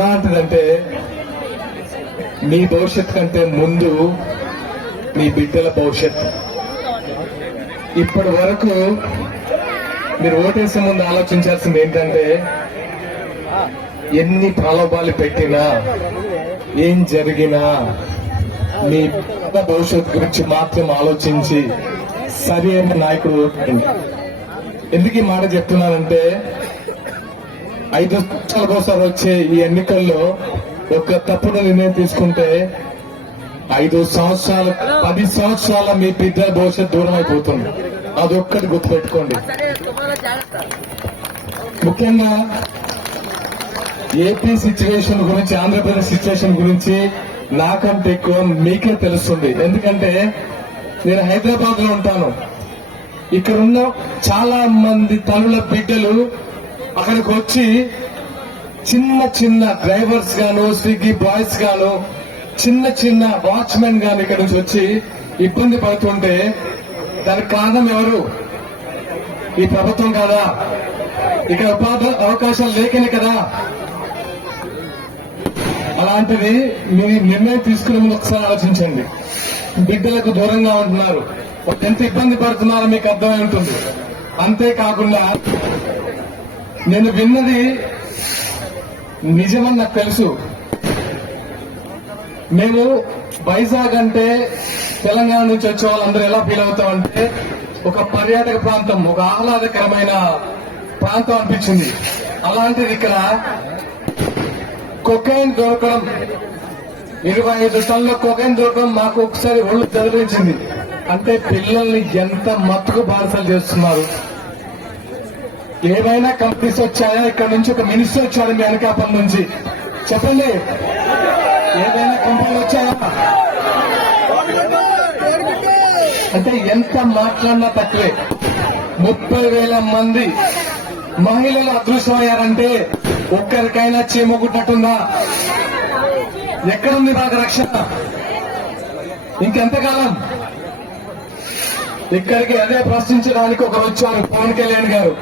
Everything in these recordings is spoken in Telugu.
ఎలాంటిదంటే మీ భవిష్యత్ కంటే ముందు మీ బిడ్డల భవిష్యత్. ఇప్పటి వరకు మీరు ఓటేసే ముందు ఆలోచించాల్సింది ఏంటంటే ఎన్ని ప్రలోభాలు పెట్టినా ఏం జరిగినా మీ భవిష్యత్తు గురించి మాత్రం ఆలోచించి సరి అయిన నాయకుడు ఓటేయండి. ఎందుకు ఈ మాట చెప్తున్నానంటే 5 సంవత్సరాలకోసారి వచ్చే ఈ ఎన్నికల్లో ఒక తప్పుడు నిర్ణయం తీసుకుంటే 5 సంవత్సరాలు 10 సంవత్సరాల మీ బిడ్డ భవిష్యత్తు దూరం అయిపోతుంది. అదొక్కటి గుర్తుపెట్టుకోండి. ముఖ్యంగా ఏపీ సిచ్యువేషన్ గురించి, ఆంధ్రప్రదేశ్ సిచ్యువేషన్ గురించి నాకంటే ఎక్కువ మీకే తెలుస్తుంది. ఎందుకంటే నేను హైదరాబాద్ లో ఉంటాను. ఇక్కడ ఉన్న చాలా మంది తల్లుల బిడ్డలు అక్కడికి వచ్చి చిన్న చిన్న డ్రైవర్స్ గాను, స్విగ్గీ బాయ్స్ గాను, చిన్న చిన్న వాచ్మెన్ గాను ఇక్కడ నుంచి వచ్చి ఇబ్బంది పడుతుంటే దానికి కారణం ఎవరు? ఈ ప్రభుత్వం కదా, ఇక్కడ ఉపాధి అవకాశాలు లేకనే కదా. అలాంటిది మీ నిర్ణయం తీసుకునే ముందు ఒకసారి ఆలోచించండి. బిడ్డలకు దూరంగా ఉంటున్నారు, ఎంత ఇబ్బంది పడుతున్నారో మీకు అర్థమై ఉంటుంది. అంతేకాకుండా నేను విన్నది నిజమని నాకు తెలుసు. మేము వైజాగ్ అంటే తెలంగాణ నుంచి వచ్చే వాళ్ళందరూ ఎలా ఫీల్ అవుతామంటే ఒక పర్యాటక ప్రాంతం, ఒక ఆహ్లాదకరమైన ప్రాంతం అనిపించింది. అలాంటిది ఇక్కడ కొకైన్ దొరకడం, 25 టన్నుల కొకైన్ దొరకడం మాకు ఒకసారి ఒళ్ళు చదివించింది. అంటే పిల్లల్ని ఎంత మత్తుకు బానిసలు చేస్తున్నారు. ఏమైనా కంపెనీస్ వచ్చాయా? ఇక్కడ నుంచి ఒక మినిస్టర్ వచ్చాడు మీ అనకాపల్లి నుంచి, చెప్పండి. ఏదైనా కంపెనీలు వచ్చాయా? అంటే ఎంత మాట్లాడినా తక్కువే. 30,000 మంది మహిళలు అదృశ్యమయ్యారంటే ఒక్కరికైనా చీమగుట్టినట్టుందా? ఎక్కడుంది మాకు రక్షణ? ఇంకెంతకాలం? ఇక్కడికి అదే ప్రశ్నించడానికి ఒకరు వచ్చారు, పవన్ కళ్యాణ్ గారు.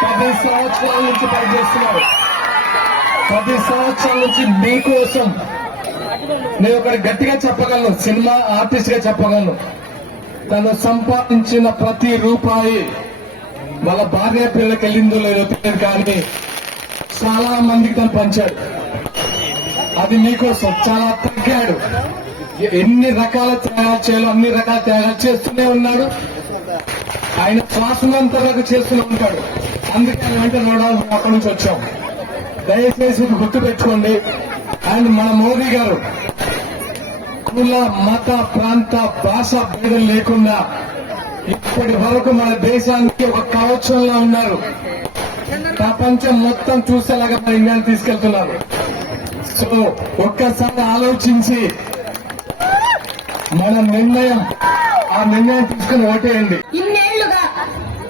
10 సంవత్సరాల నుంచి పనిచేస్తున్నారు. 10 సంవత్సరాల నుంచి మీకోసం. నేను ఒకటి గట్టిగా చెప్పగలను, సినిమా ఆర్టిస్ట్ గా చెప్పగలను. తను సంపాదించిన ప్రతి రూపాయి వాళ్ళ భార్య పిల్లలకి వెళ్ళిందో లేదో తెలియదు, కానీ చాలా మందికి తను పంచాడు. అది మీకోసం. చాలా తగ్గాడు. ఎన్ని రకాల త్యాగాలు చేయాలో అన్ని రకాల త్యాగాలు చేస్తూనే ఉన్నాడు. ఆయన శ్వాసనంత వరకు చేస్తూనే ఉంటాడు. అందుకే ఆయన వెంట నడవడానికి అక్కడి నుంచి వచ్చాం. దయచేసి గుర్తు పెట్టుకోండి. అండ్ మన మోదీ గారు కుల, మత, ప్రాంత, భాష భేదం లేకుండా ఇప్పటి వరకు మన దేశానికి ఒక కవచంలా ఉన్నారు. ప్రపంచం మొత్తం చూసేలాగా మన ఇండియాని తీసుకెళ్తున్నారు. సో ఒక్కసారి ఆలోచించి మన నిర్ణయం, ఆ నిర్ణయం తీసుకుని ఓటేయండి. ఇన్నేళ్లుగా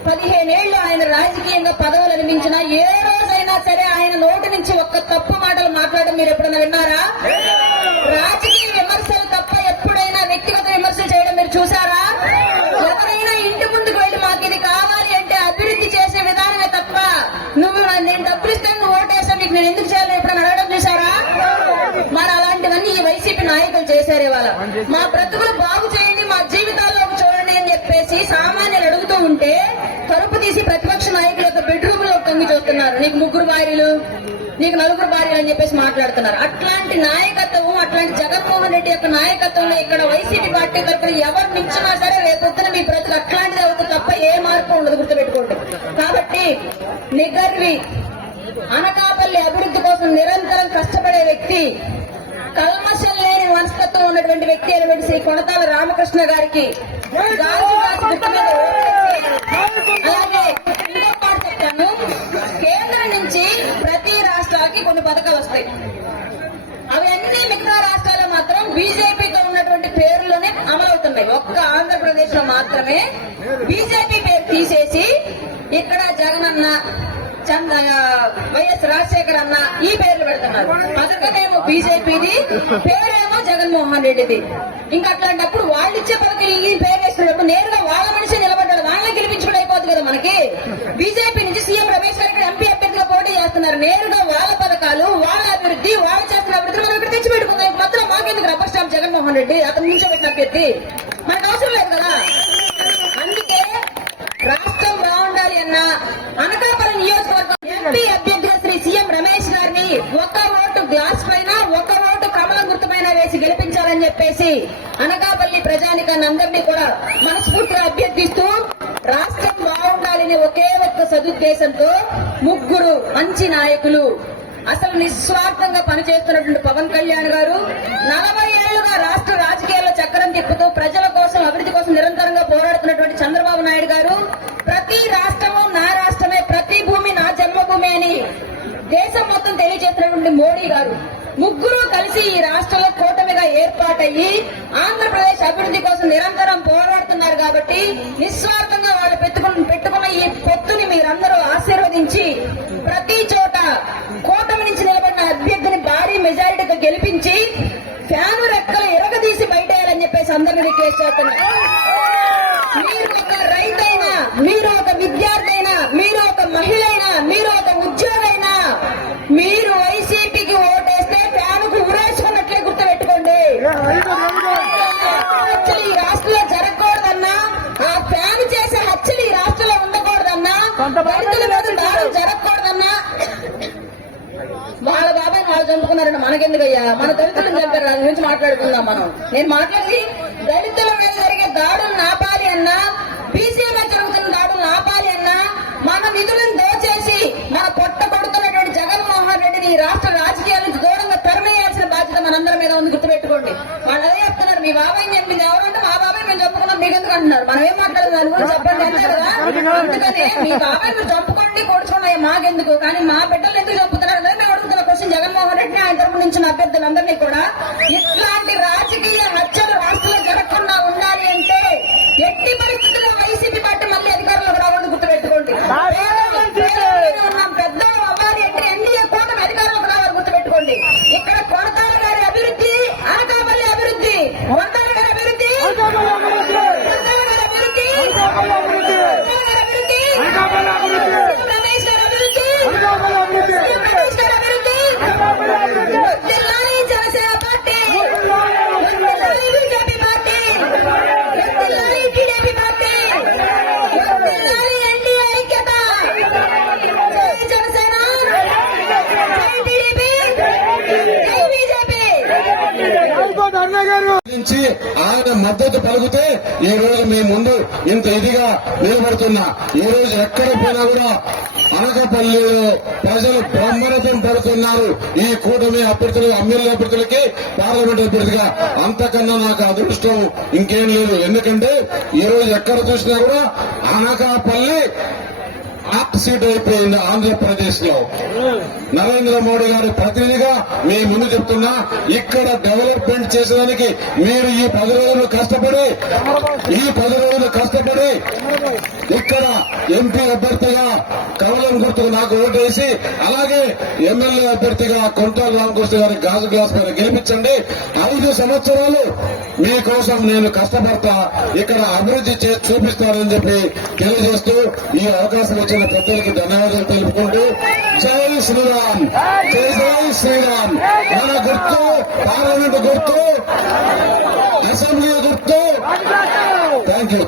15 ఏళ్లు ఆయన రాజకీయంగా పదవులు అనిపించినా ఏ రోజైనా సరే ఆయన నోటి నుంచి ఒక్క తప్పు మాటలు మాట్లాడడం మీరు ఎప్పుడైనా విన్నారా? రాజకీయ విమర్శలు తప్ప ఎప్పుడైనా వ్యక్తిగత విమర్శలు చేయడం మీరు చూసారా? ఎవరైనా ఇంటి ముందుకు వెళ్లి మాకు ఇది కావాలి అంటే అభివృద్ధి చేసే విధానమే తప్ప నువ్వు నేను డబ్బులు ఇస్తాను, నువ్వు ఓటేస్తా, మీకు నేను ఎందుకు చేయాలి ఎప్పుడైనా అడగడం చూసారా? మరి అలాంటివన్నీ ఈ వైసీపీ నాయకులు చేశారే. వాళ్ళ మా బ్రతుకులు బాగు చేయండి, మా జీవితాల్లోకి చూడండి అని చెప్పేసి సామాన్యులు అడుగుతూ ఉంటే కరుపు తీసి ప్రతిపక్ష నాయకుల యొక్క బెడ్రూమ్ లో తొంగి చూస్తున్నారు. నీకు 3 భార్యలు, నీకు 4 భార్యలు అని చెప్పేసి మాట్లాడుతున్నారు. అట్లాంటి నాయకత్వం, అట్లాంటి జగన్మోహన్ రెడ్డి యొక్క నాయకత్వంలో ఇక్కడ వైసీపీ పార్టీ తరఫున ఎవరు నిచ్చినా సరే రేపొద్దున మీ బ్రతుకు అట్లాంటిది అవుతుంది తప్ప ఏ మార్పు ఉండదు, గుర్తుపెట్టుకోండి. కాబట్టి నిగర్వి అనకాపల్లి అభివృద్ధి కోసం నిరంతరం కష్టపడే వ్యక్తి, కల్మషం లేని మనస్తత్వం ఉన్నటువంటి వ్యక్తి అయినటువంటి శ్రీ కొణతాల రామకృష్ణ గారికి అలాగే ఇంకో మాట చెప్తాను. కేంద్రం నుంచి ప్రతి రాష్ట్రానికి కొన్ని పథకాలు వస్తాయి. అవి అన్ని మిగతా రాష్ట్రాల్లో మాత్రం బీజేపీతో ఉన్నటువంటి పేర్లోనే అమలవుతున్నాయి. ఒక్క ఆంధ్రప్రదేశ్ లో మాత్రమే బీజేపీ పేరు తీసేసి ఇక్కడ జగనన్న, వైఎస్ రాజశేఖర్ అన్న ఈ పేర్లు పెడుతున్నారు. పథకమేమో బీజేపీది, పేరేమో జగన్మోహన్ రెడ్డిది. ఇంకా అట్లాంటప్పుడు వాళ్ళు ఇచ్చే పథకం ఈ పేరు వేస్తున్నప్పుడు నేరుగా వాళ్ళ మనిషి నిలబడ్డాడు, వాళ్ళని గెలిపించుకుని అయిపోతుంది కదా మనకి. బీజేపీ నుంచి సీఎం రమేష్ గారు ఎంపీ అభ్యర్థిగా పోటీ చేస్తున్నారు. నేరుగా వాళ్ళ పథకాలు పథకాలు, వాళ్ళ అభివృద్ధి, వాళ్ళు చేస్తున్న అభివృద్ధి మనం ఇక్కడ తెచ్చి పెట్టుకుందాం. ఇంక మధ్యలో మాకెందుకు రబ్బర్ స్టాంప్ జగన్మోహన్ రెడ్డి అతను నిల్చోబెట్టిన అభ్యర్థి మనకు అవసరం లేదు కదా. అందుకే రాష్ట్రం బాగుండాలి అన్న అనకాపల్లి నియోజకవర్గం ఎంపీ అభ్యర్థిగా శ్రీ సీఎం రమేష్ గారిని ఒక ఓటు గ్లాస్ పైన, ఒక ఓటు కమల గుర్తు పైన వేసి గెలిపించాలని చెప్పేసి అనకాపల్లి ప్రజానికాన్ని అందరినీ కూడా మనస్ఫూర్తిగా అభ్యర్థిస్తూ రాష్ట్రం బాగుండాలని ఒకే ఒక్క సదుద్దేశంతో ముగ్గురు మంచి నాయకులు, అసలు నిస్వార్థంగా పనిచేస్తున్నటువంటి పవన్ కళ్యాణ్ గారు, 40 ఏళ్లుగా రాష్ట్ర రాజకీయాల్లో చక్రం తిప్పుతూ ప్రజల కోసం, అభివృద్ధి కోసం నిరంతరంగా పోరాడుతున్నటువంటి చంద్రబాబు నాయుడు గారు, ప్రతి రాష్ట్రము నా రాష్ట్రమే, ప్రతి భూమి నా జన్మభూమి అని దేశం మొత్తం తెలియజేస్తున్నటువంటి మోడీ గారు, ముగ్గురు కలిసి ఈ రాష్ట్రంలో కూటమిగా ఏర్పాటయ్యి ఆంధ్రప్రదేశ్ అభివృద్ధి కోసం నిరంతరం పోరాడుతున్నారు. కాబట్టి నిస్వార్థంగా వాళ్ళు పెట్టుకున్న ఈ పొత్తుని మీరందరూ ఆశీర్వదించి ప్రతి చోట కూటమి నుంచి నిలబడిన అభ్యర్థిని భారీ మెజారిటీతో గెలిపించి ఫ్యాను రెక్కలు ఎరగదీసి బయటేయాలని చెప్పేసి అందరినీ రిక్వెస్ట్ చేస్తున్నారు. మీరు ఒక రైతైనా, మీరు ఒక విద్యార్థి అయినా, మీరు ఒక మహిళ అయినా, మీరు ఒక ఉద్యోగైనా, మీరు వైసీపీకి ఓటేస్తే ఫ్యానుకు ఉరేసుకున్నట్లే గుర్తుపెట్టుకోండి. హత్యలు ఈ రాష్ట్రంలో జరగకూడదన్నా, ఆ ఫ్యాన్ చేసే హత్యలు ఈ రాష్ట్రంలో ఉండకూడదన్నా, రైతుల మీద దాడులు జరగకూడదన్నా, వాళ్ళ బాబాయ్ వాళ్ళు చంపుకున్నారండి, మనకెందుకయ్యా? మన దళితులను చంపారు, దాని గురించి మాట్లాడుకుందాం మనం. నేను మాట్లాడి దళితుల మీద జరిగే దాడులను ఆపాలి అన్నా, బీసీల మీద జరుగుతున్న దాడులను ఆపాలి అన్నా, మన నిధులను దోచేసి మన పొట్ట కొడుతున్నటువంటి జగన్మోహన్ రెడ్డిని ఈ రాష్ట్ర రాజకీయాల నుంచి దూరంగా తరమేయాల్సిన బాధ్యత మనందరి మీద ఉంది, గుర్తుపెట్టుకోండి. వాళ్ళు అదే చెప్తున్నారు, మీ బాబాయ్ చెప్పింది ఎవరంటే మా బాబాయ్ మేము చంపుకున్నాం, మీకెందుకు అంటున్నారు. మనం ఏం మాట్లాడదు దాని గురించి చెప్పండి అంతే కదా. అందుకనే మీ బాబాయ్ మీరు చంపుకోండి, కొడుచుకోండి, మాకెందుకు, కానీ మా బిడ్డలు ఎందుకు చంపుతున్నారు అనేది మేము అడుగుతున్న క్వశ్చన్ జగన్మోహన్ రెడ్డిని, ఆయన తరపు నుంచి అభ్యర్థులందరినీ కూడా. ఇట్లాంటి రాజకీయ హత్యలు రాష్ట్రంలో జరగకుండా ఉండాలి అంటే ఎట్టి పరిస్థితుల్లో వైసీపీ పార్టీ మళ్ళీ అధికారంలోకి రావాలని గుర్తుపెట్టుకోండి. ఉన్నాం, పెద్దలు అవ్వాలి అంటే ఎన్డీఏ కూటమి అధికారంలోకి రావాలి, గుర్తుపెట్టుకోండి. ఇక్కడ కొరతాల గారి అభివృద్ధి, అనకాపల్లి అభివృద్ధి, వందాల గారి అభివృద్ధి, రమేష్ గారి అభివృద్ధి, రమేష్ గారి అభివృద్ధి, Janasena party, BJP party, TDP party, NDA ఐక్యత, జనసేన, టీడీపీ, బీజేపీ నుంచి ఆయన మద్దతు పలుకుతే ఈ రోజు మీ ముందు ఇంత ఇదిగా నిలబడుతున్నా. ఈ రోజు ఎక్కడ పోయినా కూడా అనకాపల్లిలో ప్రజలు బ్రహ్మరథం పడుతున్నారు ఈ కూటమి అభ్యర్థులు, ఎమ్మెల్యే అభ్యర్థులకి, పార్లమెంట్ అభ్యర్థిగా. అంతకన్నా నాకు అదృష్టం ఇంకేం లేదు. ఎందుకంటే ఈ రోజు ఎక్కడ చూసినా కూడా అనకాపల్లి హాట్ సీట్ అయిపోయింది ఆంధ్రప్రదేశ్ లో. నరేంద్ర మోడీ గారి ప్రతినిధిగా మీ ముందు చెప్తున్నా, ఇక్కడ డెవలప్మెంట్ చేసేదానికి మీరు ఈ 10 రోజులు కష్టపడి ఇక్కడ ఎంపీ అభ్యర్థిగా కమలం గుర్తుకు నాకు ఓటేసి, అలాగే ఎమ్మెల్యే అభ్యర్థిగా కొంటాల రామకృష్ణ గారి గాజు గ్లాస్ పైన గెలిపించండి. 5 సంవత్సరాలు మీకోసం నేను కష్టపడతా, ఇక్కడ అభివృద్ధి చేసి చూపిస్తానని చెప్పి తెలియజేస్తూ ఈ అవకాశం వచ్చిన పెద్దలకి ధన్యవాదాలు తెలుపుకుంటూ జై శ్రీరామ్, జై శ్రీరామ్. మన గుర్తు పార్లమెంట్ గుర్తు, అసెంబ్లీ గుర్తు. Thank you.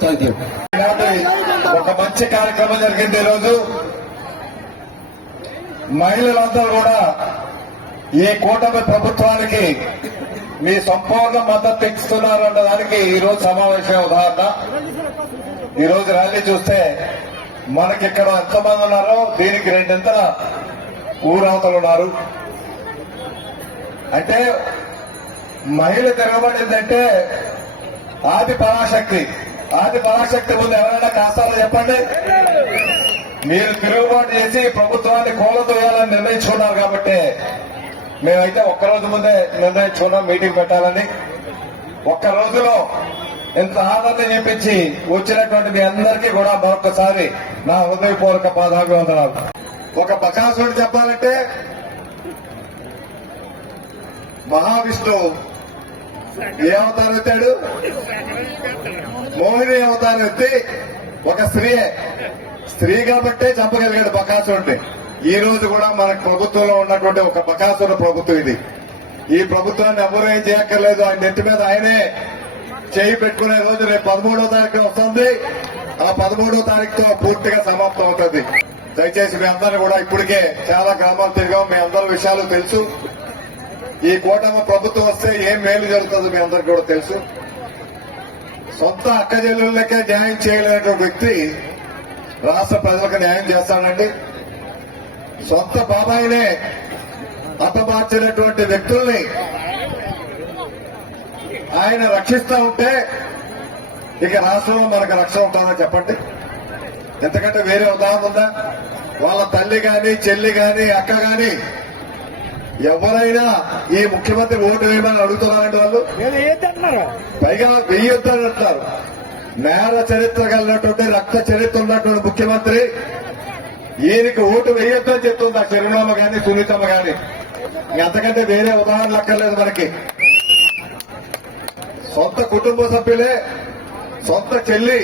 ఒక మంచి కార్యక్రమం జరిగింది ఈరోజు. మహిళలందరూ కూడా ఈ కూటమి ప్రభుత్వానికి మీ సంపూర్ణ మద్దతు ఇస్తున్నారు అన్నదానికి ఈ రోజు సమావేశం ఉదాహరణ. ఈ రోజు ర్యాలీ చూస్తే మనకిక్కడ ఎంతమంది ఉన్నారో దీనికి 2 ఇంతల ఊరవతలు ఉన్నారు. అంటే మహిళ తిరగబడిందంటే ఆది పరాశక్తి ముందు ఎవరైనా కాస్తారో చెప్పండి. మీరు తిరుగుబాటు చేసి ప్రభుత్వాన్ని కూలదోయాలని నిర్ణయించుకున్నారు కాబట్టి మేమైతే ఒక్కరోజు ముందే నిర్ణయించుకున్నాం మీటింగ్ పెట్టాలని. ఒక్క రోజులో ఇంత ఆదరణ చూపించి వచ్చినటువంటి మీ అందరికీ కూడా మరొకసారి నా హృదయపూర్వక పాదాభివందనాలు. ఒక బకాసురుడు చెప్పాలంటే మహావిష్ణువు ఏ అవతారం ఎత్తాడు? మోహిని అవతారం ఎత్తి ఒక స్త్రీ కాబట్టే చంపగలిగాడు బకాసురుడిని. ఈ రోజు కూడా మనకు ప్రభుత్వంలో ఉన్నటువంటి ఒక బకాసుర ప్రభుత్వం ఇది. ఈ ప్రభుత్వాన్ని ఎవరూ ఏం చేయక్కర్లేదు. ఆయన నెత్తి మీద ఆయనే చేయి పెట్టుకునే రోజు రేపు 13వ తారీఖు వస్తుంది. ఆ 13వ తారీఖుతో పూర్తిగా సమాప్తం అవుతుంది. దయచేసి మీ అందరూ కూడా ఇప్పటికే చాలా గ్రామాలు తిరిగాం. మీ అందరి విషయాలు తెలుసు. ఈ కూటమి ప్రభుత్వం వస్తే ఏం మేలు జరుగుతుందో మీ అందరికీ కూడా తెలుసు. సొంత అక్క చెల్లెళ్ళకే న్యాయం చేయలేనటువంటి వ్యక్తి రాష్ట్ర ప్రజలకు న్యాయం చేస్తాడండి. సొంత బాబాయినే హతమార్చినటువంటి వ్యక్తుల్ని ఆయన రక్షిస్తా ఉంటే ఇక రాష్ట్రంలో మనకు రక్షణ ఉంటుందా చెప్పండి? ఎందుకంటే వేరే ఉదాహరణ ఉందా? వాళ్ళ తల్లి గాని, చెల్లి గాని, అక్క గాని ఎవరైనా ఈ ముఖ్యమంత్రి ఓటు వేయమని అడుగుతున్నారండి. వాళ్ళు పైగా వెయ్యొద్దని అంటారు. నేర చరిత్ర కలిగినటువంటి, రక్త చరిత్ర ఉన్నటువంటి ముఖ్యమంత్రి ఈయనకి ఓటు వేయొద్దని చెప్తుంది ఆ చిరునామ గాని, సునీతమ్మ గాని. అంతకంటే వేరే ఉదాహరణలు అక్కర్లేదు మనకి. సొంత కుటుంబ సభ్యులే, సొంత చెల్లి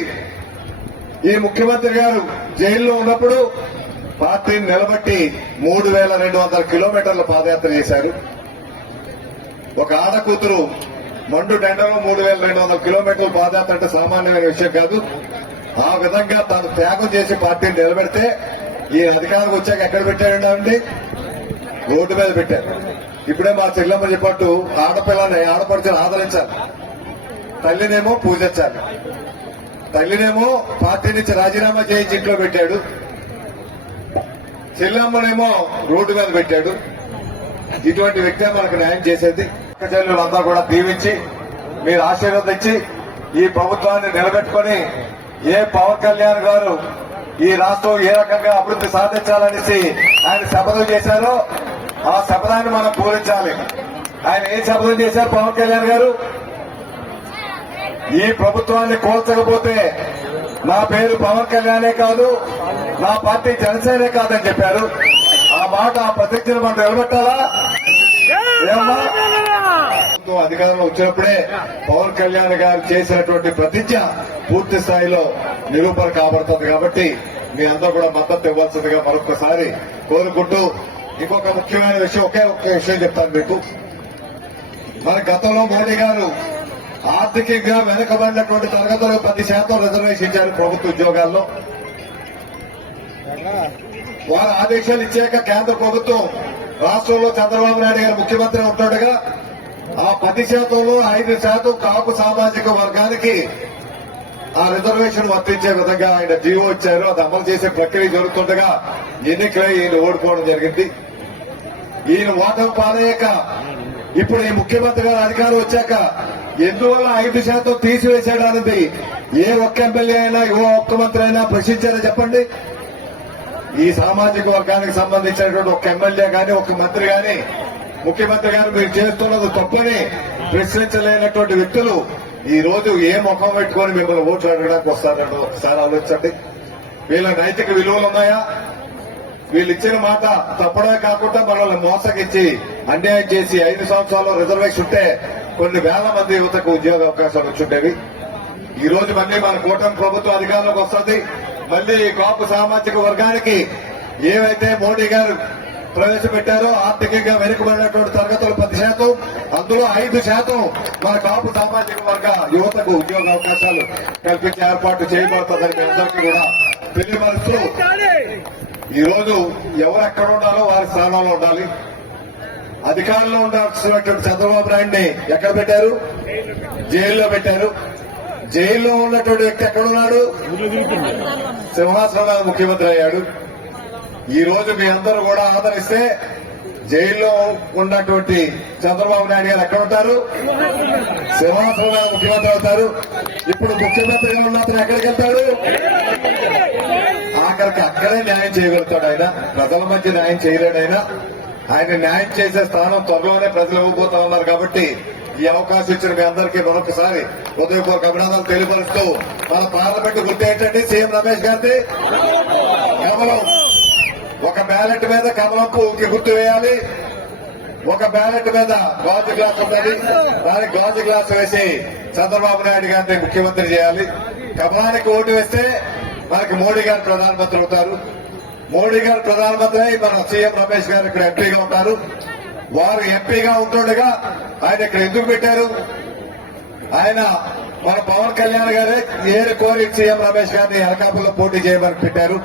ఈ ముఖ్యమంత్రి గారు జైల్లో ఉన్నప్పుడు పార్టీని నిలబట్టి 3200 కిలోమీటర్ల పాదయాత్ర చేశారు. ఒక ఆడ కూతురు మండు టెండలో 3200 కిలోమీటర్ల పాదయాత్ర అంటే సామాన్యమైన విషయం కాదు. ఆ విధంగా తాను త్యాగం చేసి పార్టీని నిలబెడితే ఈ అధికారంకి వచ్చాక ఎక్కడ పెట్టాడండి? రోడ్డు మీద పెట్టారు. ఇప్పుడే మా చెల్లెమ్మ చెప్పట్టు ఆడపిల్లని, ఆడపడిచని ఆదరించాలి, తల్లినేమో పూజించాలి. తల్లినేమో పార్టీ నుంచి రాజీనామా చేయించి ఇంట్లో పెట్టాడు, చెల్లెమ్మనేమో రోడ్డు మీద పెట్టాడు. ఇటువంటి వ్యక్తే మనకు న్యాయం చేసేది. చెల్లెలంతా కూడా దీవించి మీరు ఆశీర్వదించి ఈ ప్రభుత్వాన్ని నిలబెట్టుకుని ఏ పవన్ కళ్యాణ్ గారు ఈ రాష్ట్రం ఏ రకంగా అభివృద్ధి సాధించాలనేసి ఆయన శపథం చేశారో ఆ శపథాన్ని మనం పూరించాలి. ఆయన ఏం శపథం చేశారు పవన్ కళ్యాణ్ గారు? ఈ ప్రభుత్వాన్ని కోల్చకపోతే నా పేరు పవన్ కళ్యాణే కాదు, నా పార్టీ జనసేనే కాదని చెప్పారు. ఆ మాట, ఆ ప్రతిజ్ఞను మనం నిలబెట్టాలా? ఏమన్నా అధికారంలో వచ్చినప్పుడే పవన్ కళ్యాణ్ గారు చేసినటువంటి ప్రతిజ్ఞ పూర్తి స్థాయిలో నిరూపణ కాబడుతుంది. కాబట్టి మీ అందరూ కూడా మద్దతు ఇవ్వాల్సిందిగా మరొకసారి కోరుకుంటూ, ఇంకొక ముఖ్యమైన విషయం, ఒకే విషయం చెప్తాను మీకు. మన గతంలో మోడీ గారు ఆర్థికంగా వెనుకబడినటువంటి తరగతులకు 10% రిజర్వేషన్ ఇచ్చారు ప్రభుత్వ ఉద్యోగాల్లో. వారు ఆదేశాలు ఇచ్చాక కేంద్ర ప్రభుత్వం రాష్ట్రంలో చంద్రబాబు నాయుడు గారు ముఖ్యమంత్రి ఉంటుండగా ఆ 10%లో 5% కాపు సామాజిక వర్గానికి ఆ రిజర్వేషన్ వర్తించే విధంగా ఆయన జీవో ఇచ్చారు. అది అమలు చేసే ప్రక్రియ జరుగుతుండగా ఎన్నికలై ఈయన ఓడిపోవడం జరిగింది. ఈయన ఓటమి పాలయ్యాక ఇప్పుడు ఈ ముఖ్యమంత్రి గారు అధికారం వచ్చాక ఎందువల్ల 5% తీసివేశాడు అనేది ఏ ఒక్క ఎమ్మెల్యే అయినా, ఏ ఒక్క మంత్రి అయినా ప్రశ్నించారో చెప్పండి? ఈ సామాజిక వర్గానికి సంబంధించినటువంటి ఒక ఎమ్మెల్యే గాని, ఒక మంత్రి గాని, ముఖ్యమంత్రి గారు మీరు చేస్తున్నది తప్పని ప్రశ్నించలేనటువంటి వ్యక్తులు ఈ రోజు ఏ ముఖం పెట్టుకొని మిమ్మల్ని ఓట్లు అడగడానికి వస్తారంటో ఒకసారి ఆలోచించండి. వీళ్ళ నైతిక విలువలు ఉన్నాయా? వీళ్ళు ఇచ్చిన మాట తప్పడమే కాకుండా మనల్ని మోసగిచ్చి అన్యాయం చేసి 5 సంవత్సరాల్లో రిజర్వేషన్ ఉంటే కొన్ని వేల మంది యువతకు ఉద్యోగ అవకాశాలు వచ్చుండేవి. ఈ రోజు మళ్ళీ మన కూటమి ప్రభుత్వం అధికారంలోకి వస్తుంది. మళ్ళీ కాపు సామాజిక వర్గానికి ఏవైతే మోడీ గారు ప్రవేశపెట్టారో ఆర్థికంగా వెనుకబడినటువంటి తరగతులు 10%, అందులో 5% మన కాపు సామాజిక వర్గ యువతకు ఉద్యోగ అవకాశాలు కల్పించే ఏర్పాటు చేయబడుతుందని మీ అందరికీ కూడా తెలియపరుస్తూ, ఈ రోజు ఎవరు ఎక్కడ ఉండాలో వారి స్థానంలో ఉండాలి. అధికారంలో ఉండాల్సినటువంటి చంద్రబాబు నాయుడిని ఎక్కడ పెట్టారు? జైల్లో పెట్టారు. జైల్లో ఉన్నటువంటి వ్యక్తి ఎక్కడున్నాడు? సింహాసనం మీద ముఖ్యమంత్రి అయ్యాడు. ఈ రోజు మీ అందరూ కూడా ఆదరిస్తే జైల్లో ఉన్నటువంటి చంద్రబాబు నాయుడు గారు ఎక్కడ ఉంటారు? సింహాసనం మీద ముఖ్యమంత్రి అవుతారు. ఇప్పుడు ముఖ్యమంత్రిగా ఉన్న అతను ఎక్కడికి వెళ్తాడు? ఆఖరికి అక్కడే న్యాయం చేయగలుగుతాడు ఆయన. ప్రజల మధ్య న్యాయం చేయలేడు ఆయన. ఆయన న్యాయం చేసే స్థానం త్వరలోనే ప్రజలు ఇవ్వబోతా ఉన్నారు. కాబట్టి ఈ అవకాశం ఇచ్చిన మీ అందరికీ మరొకసారి హృదయపూర్వక అభినందనలు తెలియపరుస్తూ, మన పార్లమెంట్ గుర్తు ఏంటంటే సీఎం రమేష్ గారిది కమలం. ఒక బ్యాలెట్ మీద కమలం పువ్వుకి గుర్తు వేయాలి. ఒక బ్యాలెట్ మీద గాజు గ్లాస్ ఉంటుంది, దానికి గాజు గ్లాస్ వేసి చంద్రబాబు నాయుడు గారిని ముఖ్యమంత్రి చేయాలి. కమలానికి ఓటు వేస్తే మనకి మోడీ గారు ప్రధానమంత్రి అవుతారు. మోడీ గారు ప్రధానమంత్రి, మన సీఎం రమేష్ గారు ఇక్కడ ఎంపీగా ఉంటారు. వారు ఎంపీగా ఉంటుండగా ఆయన ఇక్కడ ఎందుకు పెట్టారు? ఆయన మన పవన్ కళ్యాణ్ గారే ఏరు కోరి సీఎం రమేష్ గారిని అనకాపల్లిలో పోటీ చేయమని పెట్టారు.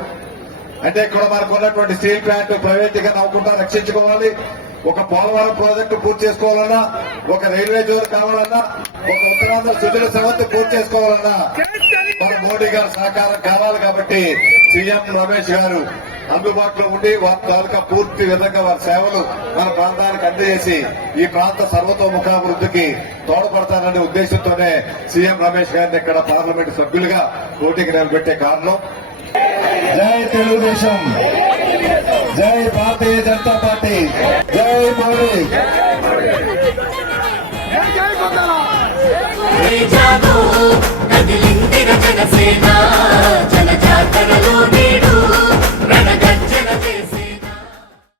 అంటే ఇక్కడ మనకు ఉన్నటువంటి స్టీల్ ప్లాంట్ ప్రైవేటీగా నవ్వుకుంటా రక్షించుకోవాలి, ఒక పోలవరం ప్రాజెక్టు పూర్తి చేసుకోవాలన్నా, ఒక రైల్వే జోన్ కావాలన్నా, ఒక ఉత్తరాంధ్ర సుజల సవంతి పూర్తి చేసుకోవాలన్నా మన మోడీ గారు సహకారం కావాలి. కాబట్టి సీఎం రమేష్ గారు అందుబాటులో ఉండి వారి తాలూకా పూర్తి విధంగా వారి సేవలు మన ప్రాంతానికి అందజేసి ఈ ప్రాంత సర్వతోముఖాభివృద్ధికి తోడ్పడతారనే ఉద్దేశంతోనే సీఎం రమేష్ గారిని ఇక్కడ పార్లమెంటు సభ్యులుగా పోటీకి నిలబెట్టే కారణం. జై తెలుగుదేశం, జై భారతీయ జనతా పార్టీ, జై మోడీ. కదిలిందిన జనసేన